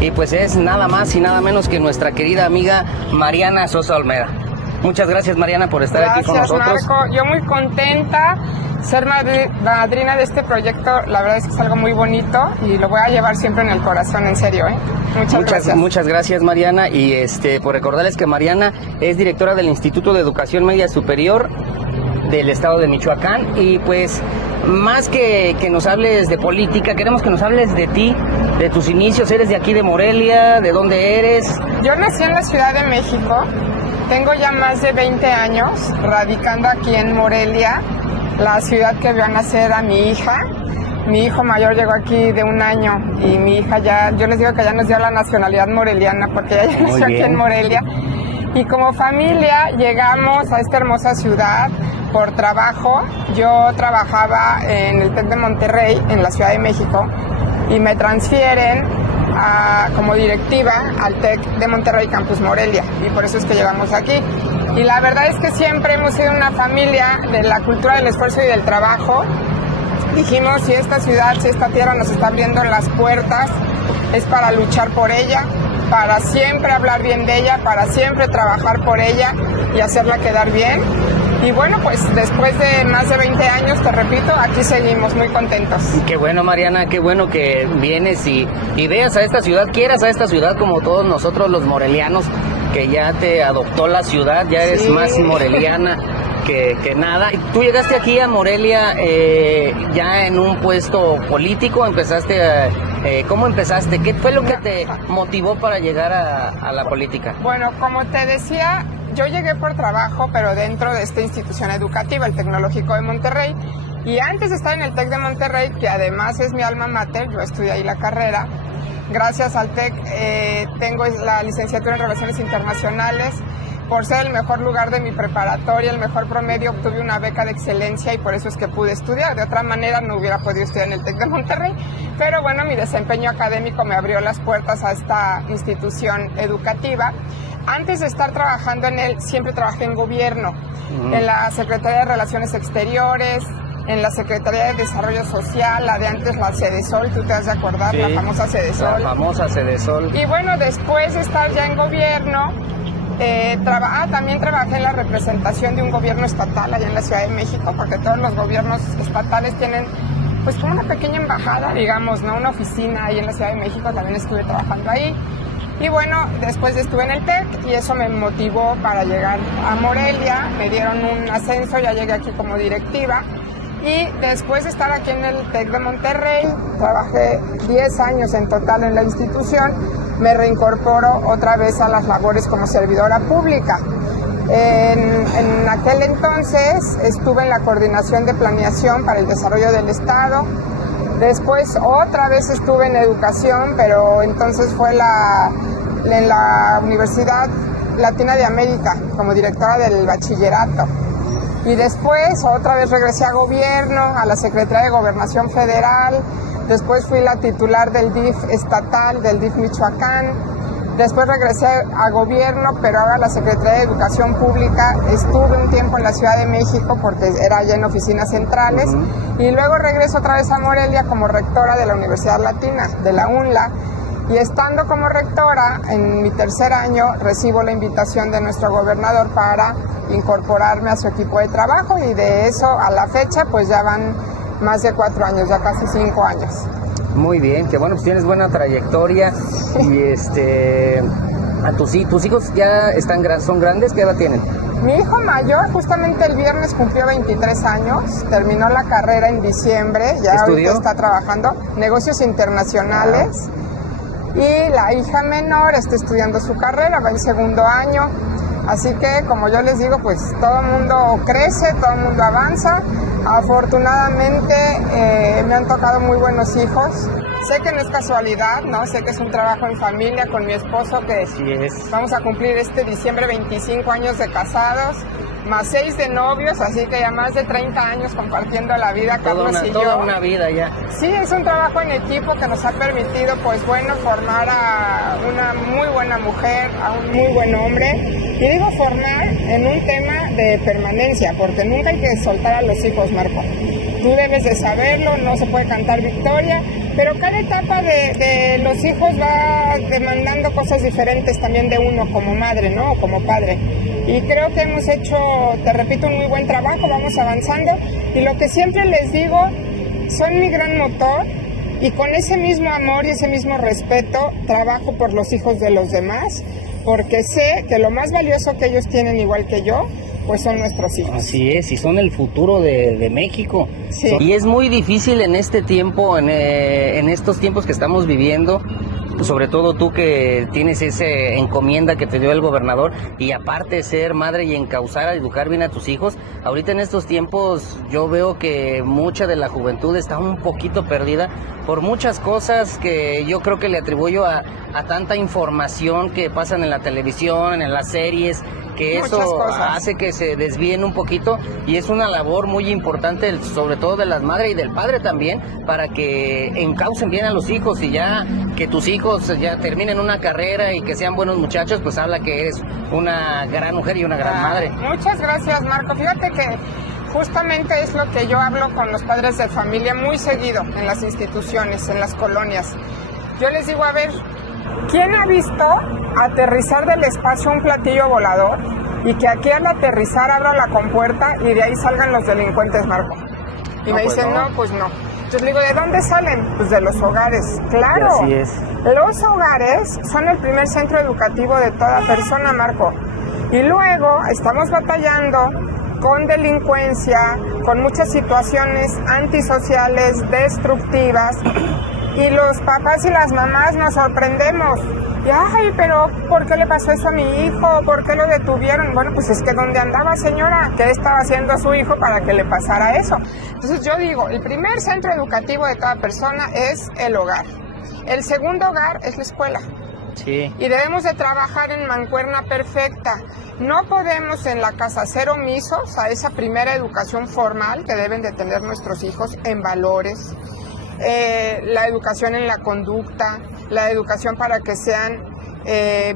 y pues es nada más y nada menos que nuestra querida amiga Mariana Sosa Olmeda. Muchas gracias, Mariana, por estar aquí con nosotros. Gracias, Marco. Yo muy contenta ser madrina de este proyecto. La verdad es que es algo muy bonito y lo voy a llevar siempre en el corazón, en serio, ¿eh? Muchas gracias. Muchas gracias, Mariana. Y por recordarles que Mariana es directora del Instituto de Educación Media Superior del estado de Michoacán. Y pues, más que nos hables de política, queremos que nos hables de ti, de tus inicios. ¿Eres de aquí de Morelia? ¿De dónde eres? Yo nací en la Ciudad de México. Tengo ya más de 20 años radicando aquí en Morelia, la ciudad que vio nacer a mi hija. Mi hijo mayor llegó aquí de 1 año y mi hija ya, yo les digo que ya nos dio la nacionalidad moreliana porque ella ya nació aquí en Morelia. Y como familia llegamos a esta hermosa ciudad por trabajo. Yo trabajaba en el TEC de Monterrey, en la Ciudad de México, y me transfieren como directiva al TEC de Monterrey Campus Morelia, y por eso es que llegamos aquí. Y la verdad es que siempre hemos sido una familia de la cultura del esfuerzo y del trabajo. Dijimos, si esta ciudad, si esta tierra nos está abriendo las puertas, es para luchar por ella, para siempre hablar bien de ella, para siempre trabajar por ella y hacerla quedar bien. Y bueno, pues después de más de 20 años, te repito, aquí seguimos muy contentos. Qué bueno, Mariana, qué bueno que vienes y veas a esta ciudad, quieras a esta ciudad como todos nosotros los morelianos, que ya te adoptó la ciudad, ya eres más moreliana que nada. ¿Tú llegaste aquí a Morelia ya en un puesto político? ¿Cómo empezaste? ¿Qué fue lo que te motivó para llegar a la política? Bueno, como te decía, yo llegué por trabajo, pero dentro de esta institución educativa, el Tecnológico de Monterrey, y antes de estar en el TEC de Monterrey, que además es mi alma mater, yo estudié ahí la carrera. Gracias al TEC tengo la licenciatura en Relaciones Internacionales. Por ser el mejor lugar de mi preparatoria, el mejor promedio, obtuve una beca de excelencia y por eso es que pude estudiar. De otra manera no hubiera podido estudiar en el TEC de Monterrey, pero bueno, mi desempeño académico me abrió las puertas a esta institución educativa. Antes de estar trabajando en él, siempre trabajé en gobierno, en la Secretaría de Relaciones Exteriores, en la Secretaría de Desarrollo Social, la de antes, la Cedesol, tú te has de acordar, la famosa Cedesol. La famosa Cedesol. Y bueno, después de estar ya en gobierno, también trabajé en la representación de un gobierno estatal allá en la Ciudad de México, porque todos los gobiernos estatales tienen pues como una pequeña embajada, digamos, ¿no? Una oficina ahí en la Ciudad de México, también estuve trabajando ahí. Y bueno, después estuve en el TEC y eso me motivó para llegar a Morelia, me dieron un ascenso, ya llegué aquí como directiva. Y después de estar aquí en el TEC de Monterrey, trabajé 10 años en total en la institución, me reincorporo otra vez a las labores como servidora pública. En aquel entonces estuve en la Coordinación de Planeación para el Desarrollo del Estado. Después otra vez estuve en Educación, pero entonces fue en la Universidad Latina de América como directora del bachillerato. Y después otra vez regresé a Gobierno, a la Secretaría de Gobernación Federal. Después fui la titular del DIF estatal, del DIF Michoacán. Después regresé a Gobierno, pero ahora a la Secretaría de Educación Pública. Estuve un tiempo en la Ciudad de México porque era allá en oficinas centrales. Y luego regreso otra vez a Morelia como rectora de la Universidad Latina, de la UNLA. Y estando como rectora, en mi tercer año, recibo la invitación de nuestro gobernador para incorporarme a su equipo de trabajo. Y de eso a la fecha, pues ya van más de 4 años, ya casi 5 años. Muy bien, que bueno, pues tienes buena trayectoria. Y tus hijos ya son grandes, ¿qué edad tienen? Mi hijo mayor justamente el viernes cumplió 23 años, terminó la carrera en diciembre, ya ahorita está trabajando negocios internacionales. Y la hija menor está estudiando su carrera, va en segundo año. Así que, como yo les digo, pues todo el mundo crece, todo el mundo avanza. Afortunadamente me han tocado muy buenos hijos. Sé que no es casualidad, ¿no? Sé que es un trabajo en familia con mi esposo, que vamos a cumplir este diciembre 25 años de casados, más 6 de novios, así que ya más de 30 años compartiendo la vida, Carlos y yo. Toda una vida ya. Sí, es un trabajo en equipo que nos ha permitido, pues bueno, formar a una muy buena mujer, a un muy buen hombre. Y digo formar en un tema de permanencia, porque nunca hay que soltar a los hijos, Marco. Tú debes de saberlo, no se puede cantar victoria. Pero cada etapa de los hijos va demandando cosas diferentes también de uno como madre, ¿no? O como padre. Y creo que hemos hecho, te repito, un muy buen trabajo, vamos avanzando. Y lo que siempre les digo, son mi gran motor. Y con ese mismo amor y ese mismo respeto, trabajo por los hijos de los demás, porque sé que lo más valioso que ellos tienen, igual que yo, pues son nuestros hijos. Así es, y son el futuro de México. Sí. Y es muy difícil en este tiempo, en estos tiempos que estamos viviendo, sobre todo tú que tienes esa encomienda que te dio el gobernador, y aparte ser madre y encauzar, educar bien a tus hijos. Ahorita en estos tiempos yo veo que mucha de la juventud está un poquito perdida por muchas cosas que yo creo que le atribuyo a tanta información que pasan en la televisión, en las series, que eso hace que se desvíen un poquito, y es una labor muy importante, sobre todo de las madres y del padre también, para que encaucen bien a los hijos, y ya que tus hijos ya terminen una carrera y que sean buenos muchachos, pues habla que eres una gran mujer y una gran madre. Muchas gracias, Marco. Fíjate que justamente es lo que yo hablo con los padres de familia muy seguido en las instituciones, en las colonias. Yo les digo, a ver, ¿quién ha visto aterrizar del espacio un platillo volador y que aquí al aterrizar abra la compuerta y de ahí salgan los delincuentes, Marco? Y me dicen, no, pues no. Entonces le digo, ¿de dónde salen? Pues de los hogares. Claro, así es. Los hogares son el primer centro educativo de toda persona, Marco. Y luego estamos batallando con delincuencia, con muchas situaciones antisociales, destructivas, y los papás y las mamás nos sorprendemos. Y, ay, pero ¿por qué le pasó eso a mi hijo? ¿Por qué lo detuvieron? Bueno, pues es que ¿dónde andaba, señora? ¿Qué estaba haciendo su hijo para que le pasara eso? Entonces yo digo, el primer centro educativo de toda persona es el hogar. El segundo hogar es la escuela. Sí. Y debemos de trabajar en mancuerna perfecta. No podemos en la casa ser omisos a esa primera educación formal que deben de tener nuestros hijos en valores, la educación en la conducta, la educación para que sean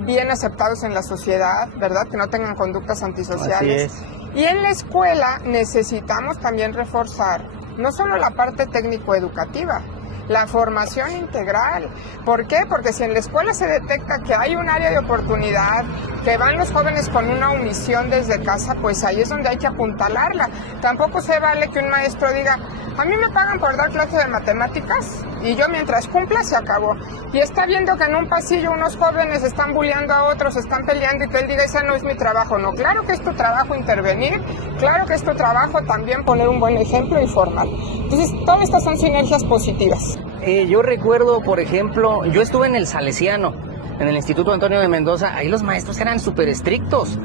bien aceptados en la sociedad, ¿verdad? Que no tengan conductas antisociales. Así es. Y en la escuela necesitamos también reforzar no solo la parte técnico-educativa, la formación integral. ¿Por qué? Porque si en la escuela se detecta que hay un área de oportunidad, que van los jóvenes con una omisión desde casa, pues ahí es donde hay que apuntalarla. Tampoco se vale que un maestro diga, a mí me pagan por dar clase de matemáticas y yo mientras cumpla se acabó. Y está viendo que en un pasillo unos jóvenes están bulleando a otros, están peleando, y que él diga, ese no es mi trabajo. No, claro que es tu trabajo intervenir, claro que es tu trabajo también poner un buen ejemplo y formar. Entonces, todas estas son sinergias positivas. Yo recuerdo, por ejemplo, yo estuve en el Salesiano, en el Instituto Antonio de Mendoza. Ahí los maestros eran súper estrictos,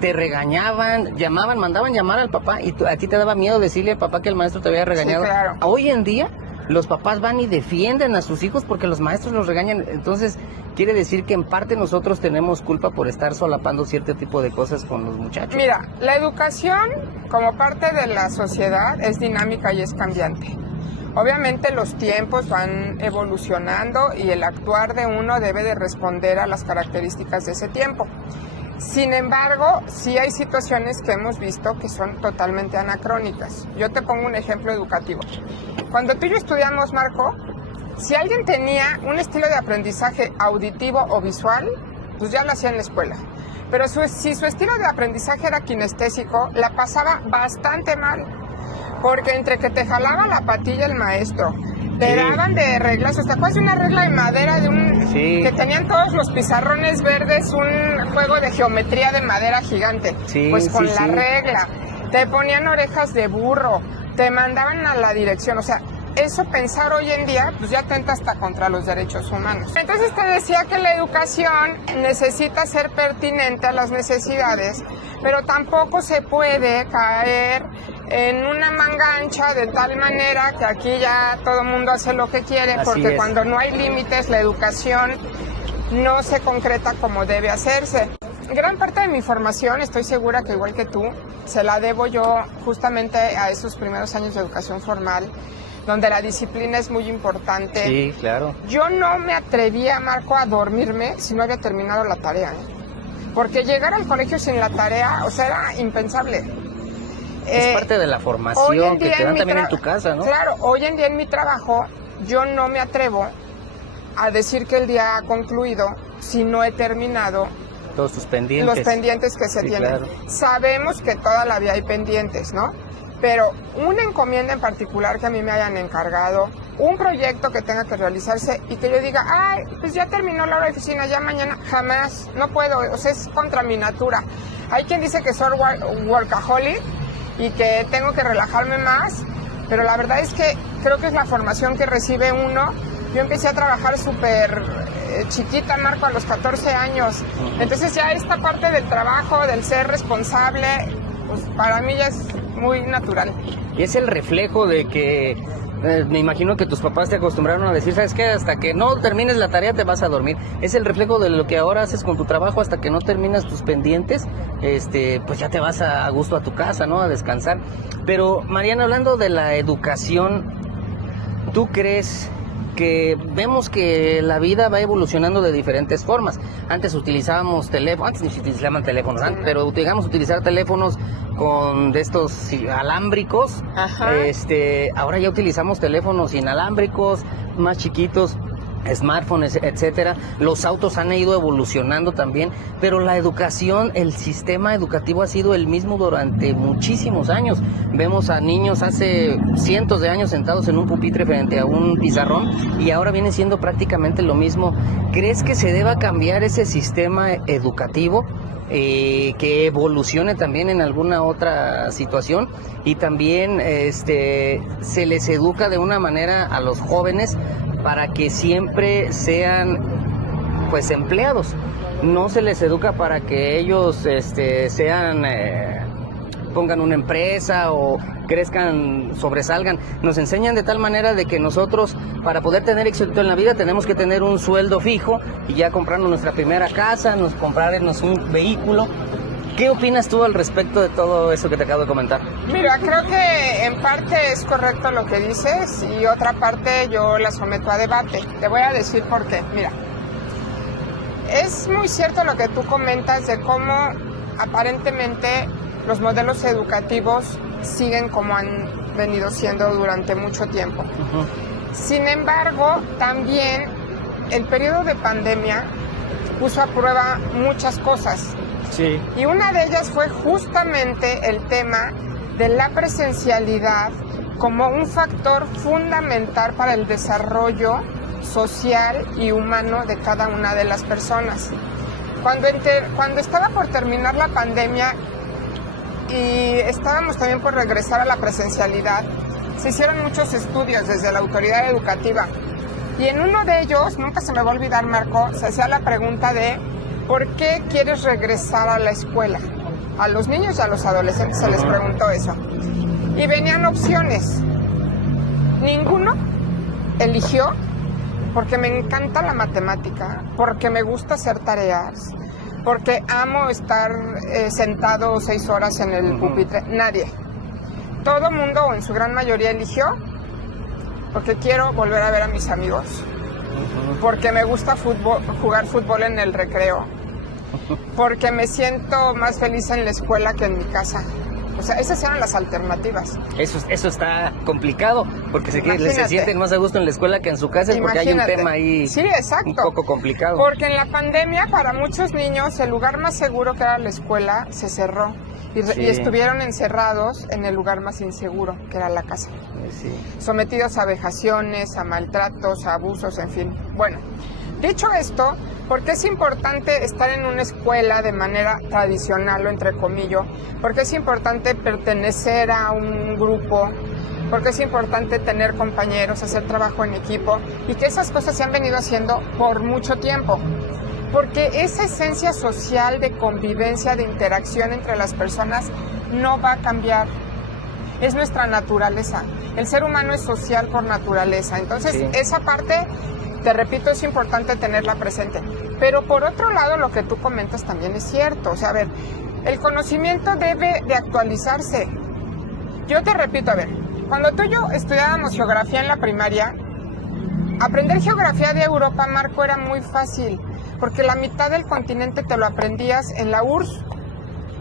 te regañaban, llamaban, mandaban llamar al papá, y a ti te daba miedo decirle al papá que el maestro te había regañado. Sí, claro. Hoy en día los papás van y defienden a sus hijos porque los maestros los regañan. Entonces quiere decir que en parte nosotros tenemos culpa por estar solapando cierto tipo de cosas con los muchachos. Mira, la educación como parte de la sociedad es dinámica y es cambiante. Obviamente los tiempos van evolucionando y el actuar de uno debe de responder a las características de ese tiempo. Sin embargo, sí hay situaciones que hemos visto que son totalmente anacrónicas. Yo te pongo un ejemplo educativo. Cuando tú y yo estudiamos, Marco, si alguien tenía un estilo de aprendizaje auditivo o visual, pues ya lo hacía en la escuela. Pero si su estilo de aprendizaje era kinestésico, la pasaba bastante mal. Porque entre que te jalaba la patilla el maestro, te daban de reglas, ¿te acuerdas de una regla de madera que tenían todos los pizarrones verdes, un juego de geometría de madera gigante? Pues con la regla, te ponían orejas de burro, te mandaban a la dirección, o sea, eso pensar hoy en día, pues ya atenta hasta contra los derechos humanos. Entonces te decía que la educación necesita ser pertinente a las necesidades, pero tampoco se puede caer en una manga ancha de tal manera que aquí ya todo el mundo hace lo que quiere, porque cuando no hay límites la educación no se concreta como debe hacerse. Gran parte de mi formación, estoy segura que igual que tú, se la debo yo justamente a esos primeros años de educación formal, donde la disciplina es muy importante. Sí, claro. Yo no me atrevía, Marco, a dormirme si no había terminado la tarea, porque llegar al colegio sin la tarea, o sea, era impensable. Es parte de la formación que te dan también en tu casa, ¿no? Claro, hoy en día en mi trabajo yo no me atrevo a decir que el día ha concluido si no he terminado todos tus pendientes. Los pendientes que se Sí, tienen. claro. Sabemos que todavía hay pendientes, ¿no? Pero una encomienda en particular que a mí me hayan encargado, un proyecto que tenga que realizarse y que yo diga, ay, pues ya terminó la hora de oficina, ya mañana, jamás, no puedo, o sea, es contra mi natura. Hay quien dice que soy workaholic y que tengo que relajarme más, pero la verdad es que creo que es la formación que recibe uno. Yo empecé a trabajar súper chiquita, Marco, a los 14 años. Entonces ya esta parte del trabajo, del ser responsable, pues para mí ya es muy natural. Y es el reflejo de que me imagino que tus papás te acostumbraron a decir, ¿sabes qué? Hasta que no termines la tarea te vas a dormir. Es el reflejo de lo que ahora haces con tu trabajo, hasta que no terminas tus pendientes, pues ya te vas a gusto a tu casa, ¿no? A descansar. Pero, Mariana, hablando de la educación, ¿tú crees que vemos que la vida va evolucionando de diferentes formas? Antes utilizábamos teléfonos, antes ni se utilizaban teléfonos, pero digamos utilizar teléfonos con de estos alámbricos. Ajá. Ahora ya utilizamos teléfonos inalámbricos, más chiquitos, smartphones, etcétera. Los autos han ido evolucionando también, pero la educación, el sistema educativo ha sido el mismo durante muchísimos años. Vemos a niños hace cientos de años sentados en un pupitre frente a un pizarrón y ahora viene siendo prácticamente lo mismo. ¿Crees que se deba cambiar ese sistema educativo? Que evolucione también en alguna otra situación y también se les educa de una manera a los jóvenes para que siempre sean pues empleados, no se les educa para que ellos sean pongan una empresa o crezcan, sobresalgan. Nos enseñan de tal manera de que nosotros, para poder tener éxito en la vida, tenemos que tener un sueldo fijo y ya comprarnos nuestra primera casa, comprarnos un vehículo. ¿Qué opinas tú al respecto de todo eso que te acabo de comentar? Mira, creo que en parte es correcto lo que dices y otra parte yo la someto a debate. Te voy a decir por qué. Mira, es muy cierto lo que tú comentas de cómo aparentemente los modelos educativos siguen como han venido siendo durante mucho tiempo. Sin embargo, también el periodo de pandemia puso a prueba muchas cosas. Sí. Y una de ellas fue justamente el tema de la presencialidad como un factor fundamental para el desarrollo social y humano de cada una de las personas. Cuando estaba por terminar la pandemia y estábamos también por regresar a la presencialidad, se hicieron muchos estudios desde la autoridad educativa. Y en uno de ellos, nunca se me va a olvidar, Marco, se hacía la pregunta de ¿por qué quieres regresar a la escuela? A los niños y a los adolescentes se les preguntó eso. Y venían opciones. Ninguno eligió porque me encanta la matemática, porque me gusta hacer tareas, porque amo estar sentado 6 horas en el pupitre. Nadie. Todo mundo, o en su gran mayoría, eligió porque quiero volver a ver a mis amigos, porque me gusta jugar fútbol en el recreo, porque me siento más feliz en la escuela que en mi casa. O sea, esas eran las alternativas. Eso está complicado, porque se Imagínate. sienten más a gusto en la escuela que en su casa, porque hay un Imagínate. tema ahí Sí, exacto. un poco complicado. Porque en la pandemia, para muchos niños, el lugar más seguro que era la escuela se cerró y estuvieron encerrados en el lugar más inseguro, que era la casa. Sí. Sometidos a vejaciones, a maltratos, a abusos, en fin. Bueno, dicho esto, ¿por qué es importante estar en una escuela de manera tradicional o entre comillas? Porque es importante pertenecer a un grupo, porque es importante tener compañeros, hacer trabajo en equipo y que esas cosas se han venido haciendo por mucho tiempo. Porque esa esencia social de convivencia, de interacción entre las personas no va a cambiar. Es nuestra naturaleza. El ser humano es social por naturaleza. Entonces, esa parte, te repito, es importante tenerla presente. Pero por otro lado, lo que tú comentas también es cierto. O sea, a ver, el conocimiento debe de actualizarse. Yo te repito, a ver, cuando tú y yo estudiábamos geografía en la primaria, aprender geografía de Europa, Marco, era muy fácil, porque la mitad del continente te lo aprendías en la URSS.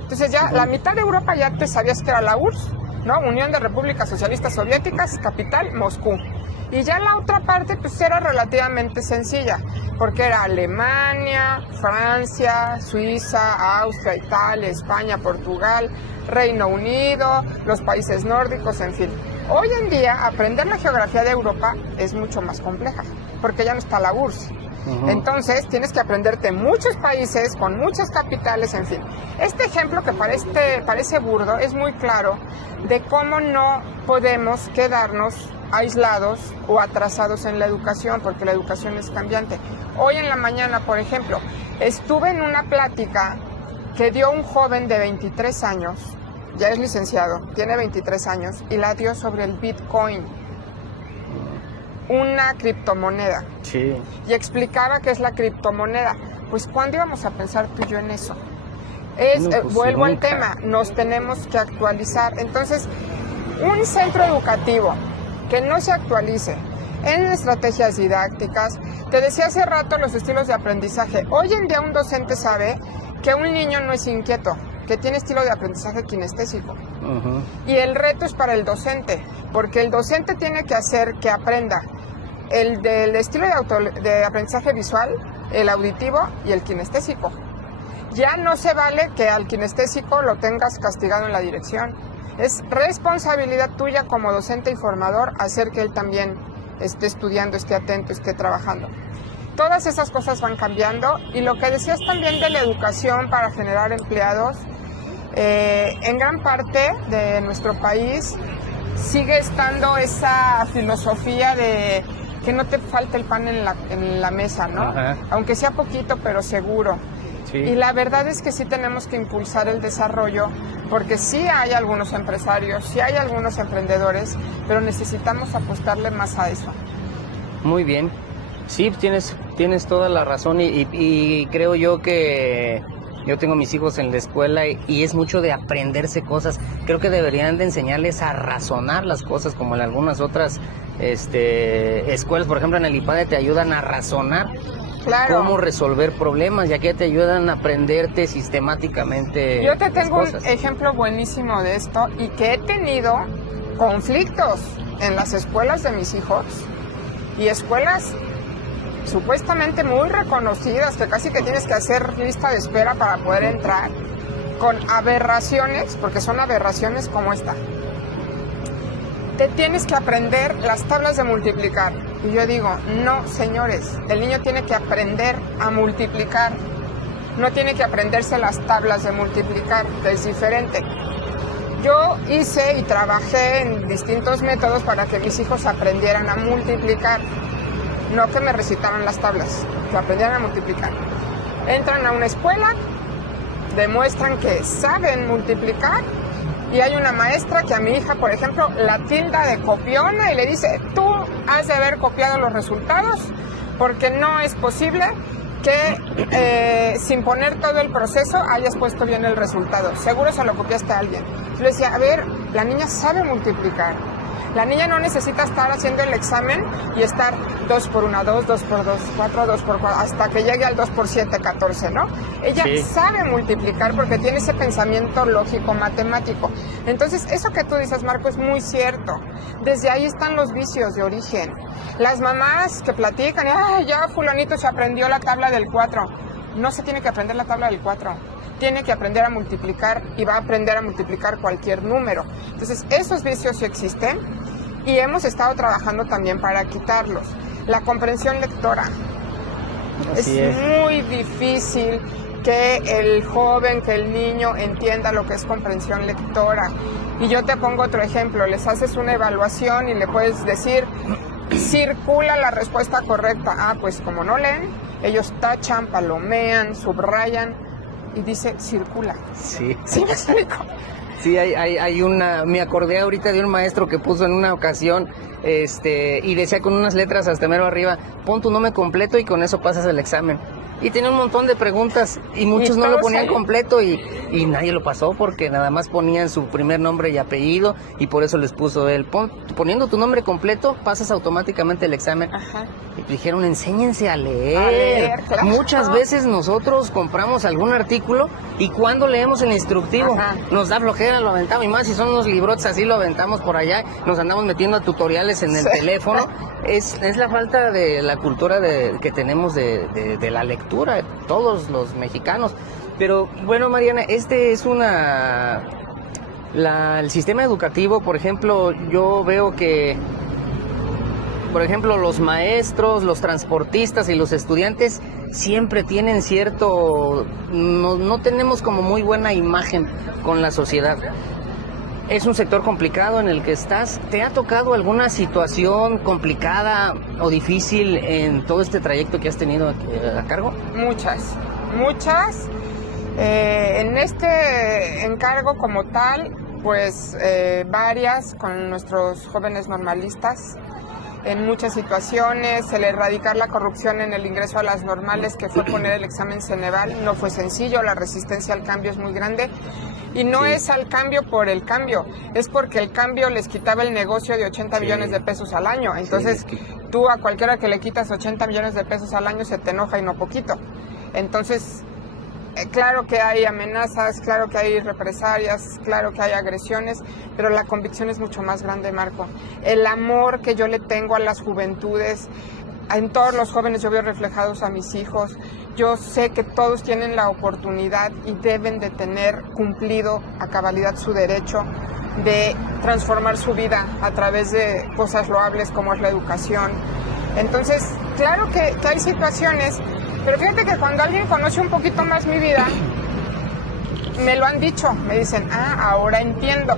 Entonces ya la mitad de Europa ya te sabías que era la URSS, ¿no? Unión de Repúblicas Socialistas Soviéticas, capital, Moscú. Y ya la otra parte pues era relativamente sencilla, porque era Alemania, Francia, Suiza, Austria, Italia, España, Portugal, Reino Unido, los países nórdicos, en fin. Hoy en día aprender la geografía de Europa es mucho más compleja, porque ya no está la URSS. Entonces tienes que aprenderte muchos países con muchas capitales, en fin. Este ejemplo que parece burdo es muy claro de cómo no podemos quedarnos aislados o atrasados en la educación, porque la educación es cambiante. Hoy en la mañana, por ejemplo, estuve en una plática que dio un joven de 23 años, ya es licenciado, tiene 23 años, y la dio sobre el Bitcoin, una criptomoneda. Sí. Y explicaba qué es la criptomoneda. Pues ¿cuándo íbamos a pensar tú y yo en eso? Vuelvo al tema, nos tenemos que actualizar. Entonces, un centro educativo que no se actualice en estrategias didácticas, te decía hace rato los estilos de aprendizaje. Hoy en día un docente sabe que un niño no es inquieto, que tiene estilo de aprendizaje kinestésico. Y el reto es para el docente, porque el docente tiene que hacer que aprenda el del estilo de aprendizaje visual, el auditivo y el kinestésico. Ya no se vale que al kinestésico lo tengas castigado en la dirección. Es responsabilidad tuya como docente y formador hacer que él también esté estudiando, esté atento, esté trabajando. Todas esas cosas van cambiando, y lo que decías también de la educación para generar empleados, en gran parte de nuestro país sigue estando esa filosofía de que no te falte el pan en la mesa, ¿no? Ajá. Aunque sea poquito, pero seguro. Sí. Y la verdad es que sí tenemos que impulsar el desarrollo, porque sí hay algunos empresarios, sí hay algunos emprendedores, pero necesitamos apostarle más a eso. Muy bien. Sí, tienes toda la razón, y creo yo que yo tengo mis hijos en la escuela y es mucho de aprenderse cosas. Creo que deberían de enseñarles a razonar las cosas, como en algunas otras escuelas. Por ejemplo, en el IPADE te ayudan a razonar. Claro. Cómo resolver problemas, ya que te ayudan a aprenderte sistemáticamente. Yo te tengo las cosas. un ejemplo buenísimo de esto, y que he tenido conflictos en las escuelas de mis hijos, y escuelas supuestamente muy reconocidas, que casi que tienes que hacer lista de espera para poder entrar, con aberraciones, porque son aberraciones como esta. Te tienes que aprender las tablas de multiplicar. Y yo digo, no, señores, el niño tiene que aprender a multiplicar, no tiene que aprenderse las tablas de multiplicar, que es diferente. Yo hice y trabajé en distintos métodos para que mis hijos aprendieran a multiplicar, no que me recitaran las tablas, que aprendieran a multiplicar. Entran a una escuela, demuestran que saben multiplicar, y hay una maestra que a mi hija, por ejemplo, la tilda de copiona y le dice, tú has de haber copiado los resultados, porque no es posible que sin poner todo el proceso hayas puesto bien el resultado. Seguro se lo copiaste a alguien. Yo le decía, a ver, la niña sabe multiplicar. La niña no necesita estar haciendo el examen y estar 2 por 1, 2, 2 por 2, 4, 2 por 4, hasta que llegue al 2 por 7, 14, ¿no? Ella sabe multiplicar porque tiene ese pensamiento lógico, matemático. Entonces, eso que tú dices, Marco, es muy cierto. Desde ahí están los vicios de origen. Las mamás que platican, ¡ay, ya fulanito se aprendió la tabla del 4! No se tiene que aprender la tabla del 4. Tiene que aprender a multiplicar, y va a aprender a multiplicar cualquier número. Entonces, esos vicios sí existen y hemos estado trabajando también para quitarlos. La comprensión lectora. Es muy difícil que el joven, que el niño entienda lo que es comprensión lectora. Y yo te pongo otro ejemplo. Les haces una evaluación y le puedes decir, circula la respuesta correcta. Ah, pues como no leen, ellos tachan, palomean, subrayan, y dice circula. Sí. ¿Sí me explico? Sí, me acordé ahorita de un maestro que puso en una ocasión, y decía con unas letras hasta mero arriba, pon tu nombre completo y con eso pasas el examen. Y tenía un montón de preguntas y muchos no lo ponían completo y nadie lo pasó porque nada más ponían su primer nombre y apellido, y por eso les puso él, poniendo tu nombre completo pasas automáticamente el examen. Ajá. Y dijeron, enséñense a leer. Claro. Muchas veces nosotros compramos algún artículo y cuando leemos el instructivo nos da flojera, lo aventamos, y más si son unos librotes así, lo aventamos por allá, nos andamos metiendo a tutoriales redes en el teléfono, es la falta de la cultura que tenemos de la lectura, todos los mexicanos. Pero bueno, Mariana, el sistema educativo, por ejemplo, yo veo que, por ejemplo, los maestros, los transportistas y los estudiantes siempre tienen no tenemos como muy buena imagen con la sociedad. Es un sector complicado en el que estás. ¿Te ha tocado alguna situación complicada o difícil en todo este trayecto que has tenido a cargo? Muchas. En este encargo como tal, pues varias con nuestros jóvenes normalistas. En muchas situaciones, el erradicar la corrupción en el ingreso a las normales, que fue poner el examen Ceneval, no fue sencillo, la resistencia al cambio es muy grande. Y no es al cambio por el cambio, es porque el cambio les quitaba el negocio de 80 millones de pesos al año. Entonces, tú a cualquiera que le quitas 80 millones de pesos al año se te enoja y no poquito. Entonces, claro que hay amenazas, claro que hay represalias, claro que hay agresiones, pero la convicción es mucho más grande, Marco. El amor que yo le tengo a las juventudes, en todos los jóvenes yo veo reflejados a mis hijos. Yo sé que todos tienen la oportunidad y deben de tener cumplido a cabalidad su derecho de transformar su vida a través de cosas loables como es la educación. Entonces, claro que hay situaciones, pero fíjate que cuando alguien conoce un poquito más mi vida, me lo han dicho, me dicen, ahora entiendo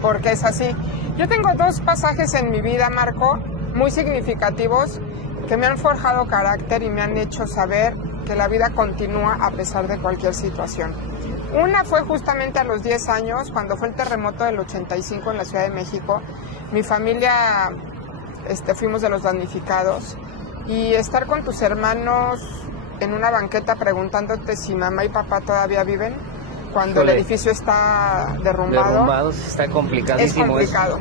por qué es así. Yo tengo 2 pasajes en mi vida, Marco, muy significativos, que me han forjado carácter y me han hecho saber que la vida continúa a pesar de cualquier situación. Una fue justamente a los 10 años, cuando fue el terremoto del 85 en la Ciudad de México. Mi familia, fuimos de los damnificados, y estar con tus hermanos en una banqueta preguntándote si mamá y papá todavía viven, cuando el edificio está derrumbado. Está complicadísimo. Es complicado.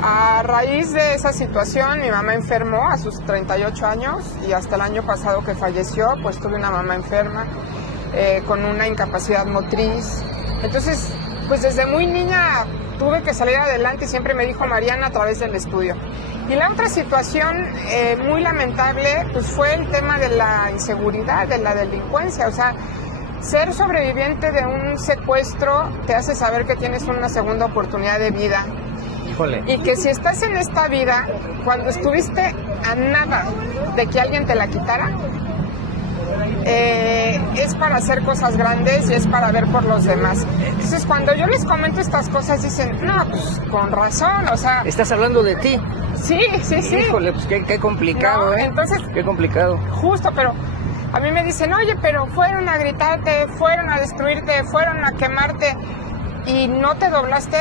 A raíz de esa situación, mi mamá enfermó a sus 38 años y hasta el año pasado que falleció, pues tuve una mamá enferma con una incapacidad motriz. Entonces, pues desde muy niña tuve que salir adelante y siempre me dijo Mariana a través del estudio. Y la otra situación muy lamentable, pues fue el tema de la inseguridad, de la delincuencia. O sea, ser sobreviviente de un secuestro te hace saber que tienes una segunda oportunidad de vida. Híjole. Y que si estás en esta vida, cuando estuviste a nada de que alguien te la quitara, es para hacer cosas grandes y es para ver por los demás. Entonces, cuando yo les comento estas cosas, dicen, no, pues con razón, o sea... ¿Estás hablando de ti? Sí. Híjole, pues qué complicado, no, entonces, qué complicado. Justo, pero a mí me dicen, oye, pero fueron a gritarte, fueron a destruirte, fueron a quemarte y no te doblaste.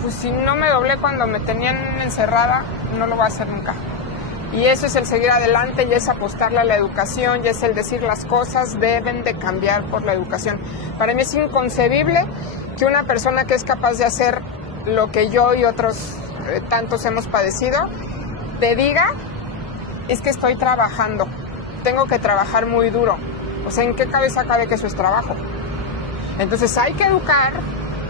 Pues si no me doblé cuando me tenían encerrada, no lo voy a hacer nunca. Y eso es el seguir adelante, y es apostarle a la educación, y es el decir las cosas deben de cambiar por la educación. Para mí es inconcebible que una persona que es capaz de hacer lo que yo y otros tantos hemos padecido, te diga, es que estoy trabajando, tengo que trabajar muy duro. O sea, ¿en qué cabeza cabe que eso es trabajo? Entonces hay que educar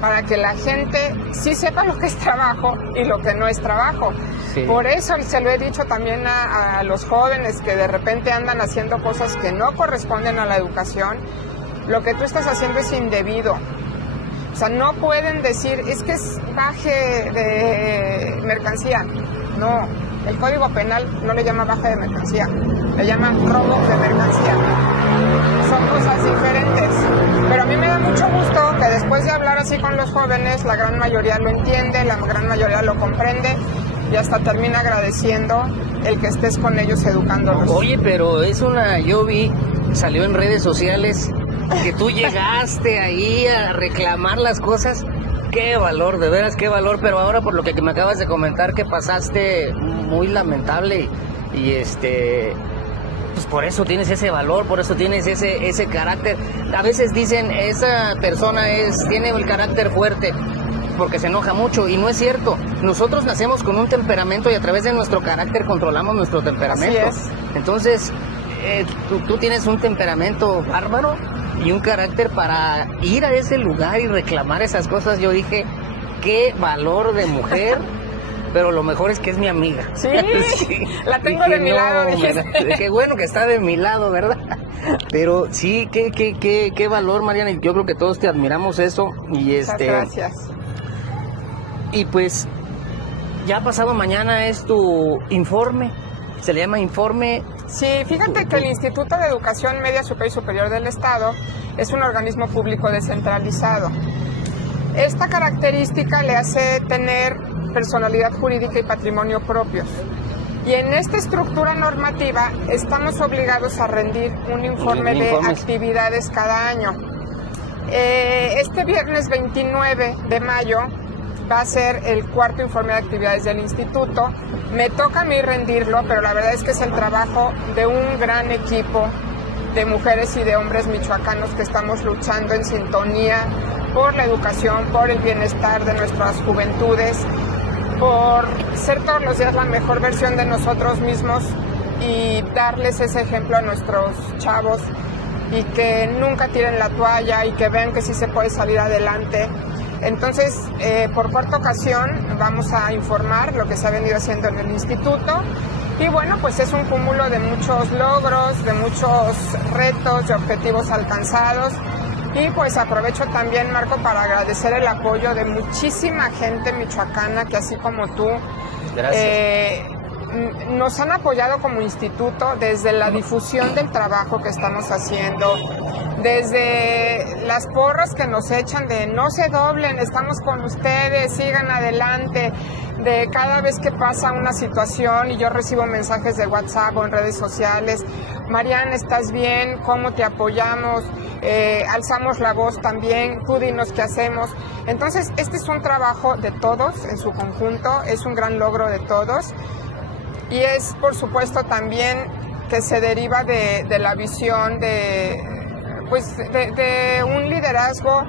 para que la gente sí sepa lo que es trabajo y lo que no es trabajo. Sí. Por eso se lo he dicho también a los jóvenes que de repente andan haciendo cosas que no corresponden a la educación. Lo que tú estás haciendo es indebido. O sea, no pueden decir, es que es baje de mercancía. No, el Código Penal no le llama baje de mercancía, le llaman robo de mercancía. Son cosas diferentes. Pero a mí me da mucho gusto que después de hablar así con los jóvenes, la gran mayoría lo entiende, la gran mayoría lo comprende y hasta termina agradeciendo el que estés con ellos educándolos. Oye, pero yo vi, salió en redes sociales que tú llegaste ahí a reclamar las cosas. Qué valor, de veras, qué valor. Pero ahora, por lo que me acabas de comentar, que pasaste muy lamentable y pues por eso tienes ese valor, por eso tienes ese carácter. A veces dicen, esa persona tiene el carácter fuerte porque se enoja mucho, y no es cierto. Nosotros nacemos con un temperamento y a través de nuestro carácter controlamos nuestro temperamento. Así es. Entonces, tú tienes un temperamento bárbaro y un carácter para ir a ese lugar y reclamar esas cosas. Yo dije, qué valor de mujer pero lo mejor es que es mi amiga. Sí, la tengo de mi lado, dijiste. Qué bueno que está de mi lado, ¿verdad? Pero sí, qué valor, Mariana, y yo creo que todos te admiramos eso. Y Muchas gracias. Y pues, ya pasado mañana es tu informe, se le llama informe. Sí, fíjate que el Instituto de Educación Media Superior y Superior del Estado es un organismo público descentralizado. Esta característica le hace tener personalidad jurídica y patrimonio propios. Y en esta estructura normativa estamos obligados a rendir un informe de actividades cada año. Este viernes 29 de mayo va a ser el cuarto informe de actividades del instituto. Me toca a mí rendirlo, pero la verdad es que es el trabajo de un gran equipo de mujeres y de hombres michoacanos que estamos luchando en sintonía por la educación, por el bienestar de nuestras juventudes, por ser todos los días la mejor versión de nosotros mismos y darles ese ejemplo a nuestros chavos y que nunca tiren la toalla y que vean que sí se puede salir adelante. Entonces, por cuarta ocasión vamos a informar lo que se ha venido haciendo en el instituto y bueno, pues es un cúmulo de muchos logros, de muchos retos y objetivos alcanzados. Y pues aprovecho también, Marco, para agradecer el apoyo de muchísima gente michoacana que así como tú nos han apoyado como instituto desde la difusión del trabajo que estamos haciendo, desde las porras que nos echan de no se doblen, estamos con ustedes, sigan adelante, de cada vez que pasa una situación y yo recibo mensajes de WhatsApp o en redes sociales, Mariana, ¿estás bien? ¿Cómo te apoyamos? Alzamos la voz también, tú dinos qué hacemos. Entonces, este es un trabajo de todos en su conjunto, es un gran logro de todos y es, por supuesto, también que se deriva de la visión de un liderazgo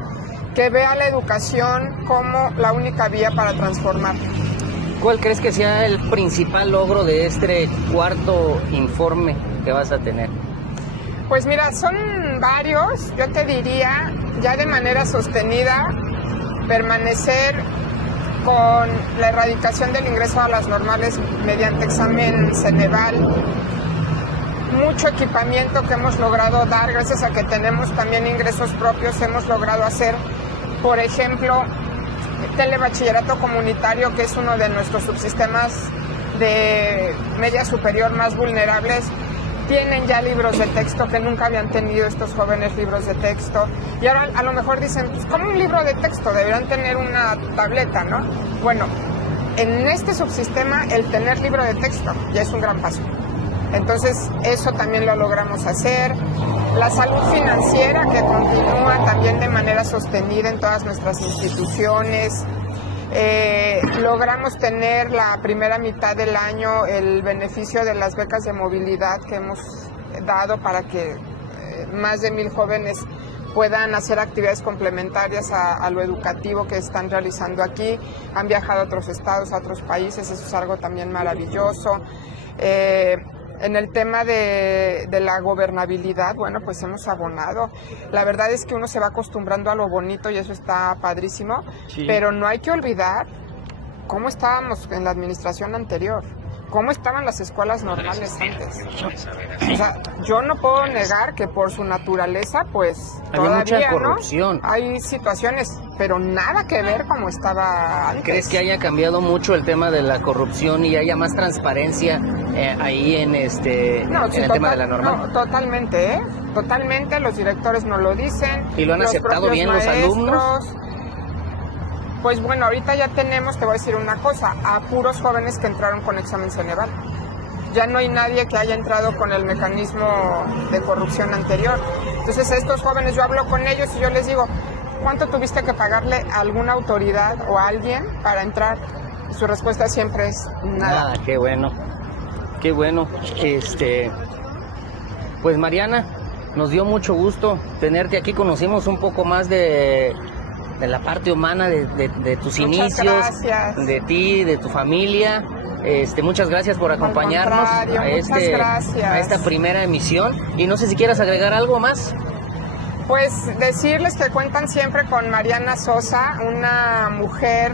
que vea la educación como la única vía para transformar. ¿Cuál crees que sea el principal logro de este cuarto informe que vas a tener? Pues mira, son varios, yo te diría, ya de manera sostenida, permanecer con la erradicación del ingreso a las normales mediante examen Ceneval, mucho equipamiento que hemos logrado dar, gracias a que tenemos también ingresos propios, hemos logrado hacer, por ejemplo, telebachillerato comunitario, que es uno de nuestros subsistemas de media superior más vulnerables. Tienen ya libros de texto que nunca habían tenido estos jóvenes, libros de texto. Y ahora a lo mejor dicen, pues como un libro de texto, deberían tener una tableta, ¿no? Bueno, en este subsistema el tener libro de texto ya es un gran paso. Entonces eso también lo logramos hacer. La salud financiera que continúa también de manera sostenida en todas nuestras instituciones. Logramos tener la primera mitad del año el beneficio de las becas de movilidad que hemos dado para que más de 1,000 jóvenes puedan hacer actividades complementarias a lo educativo que están realizando aquí. Han viajado a otros estados, a otros países, eso es algo también maravilloso. En el tema de la gobernabilidad, bueno, pues hemos abonado. La verdad es que uno se va acostumbrando a lo bonito y eso está padrísimo, sí. Pero no hay que olvidar cómo estábamos en la administración anterior, cómo estaban las escuelas normales antes. O sea, yo no puedo negar que por su naturaleza, pues había mucha corrupción, ¿no? Hay situaciones, pero nada que ver como estaba antes. ¿Crees que haya cambiado mucho el tema de la corrupción y haya más transparencia ahí en el tema de la normal? No, totalmente, totalmente, los directores nos lo dicen. ¿Y lo han aceptado bien los alumnos? Pues bueno, ahorita ya tenemos, te voy a decir una cosa, a puros jóvenes que entraron con examen Ceneval. Ya no hay nadie que haya entrado con el mecanismo de corrupción anterior. Entonces a estos jóvenes yo hablo con ellos y yo les digo, ¿cuánto tuviste que pagarle a alguna autoridad o a alguien para entrar? Y su respuesta siempre es nada. Qué bueno, qué bueno. Pues Mariana, nos dio mucho gusto tenerte aquí, conocimos un poco más de la parte humana de tus inicios, gracias. De ti, de tu familia. Muchas gracias por acompañarnos a esta primera emisión. Y no sé si quieras agregar algo más. Pues decirles que cuentan siempre con Mariana Sosa, una mujer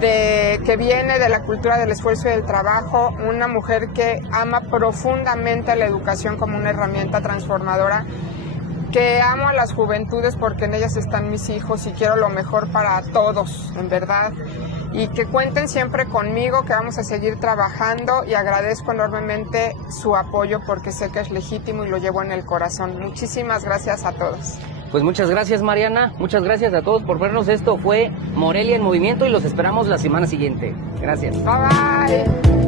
que viene de la cultura del esfuerzo y del trabajo, una mujer que ama profundamente la educación como una herramienta transformadora, que amo a las juventudes porque en ellas están mis hijos y quiero lo mejor para todos, en verdad. Y que cuenten siempre conmigo, que vamos a seguir trabajando, y agradezco enormemente su apoyo porque sé que es legítimo y lo llevo en el corazón. Muchísimas gracias a todos. Pues muchas gracias, Mariana, muchas gracias a todos por vernos. Esto fue Morelia en Movimiento y los esperamos la semana siguiente. Gracias. Bye bye.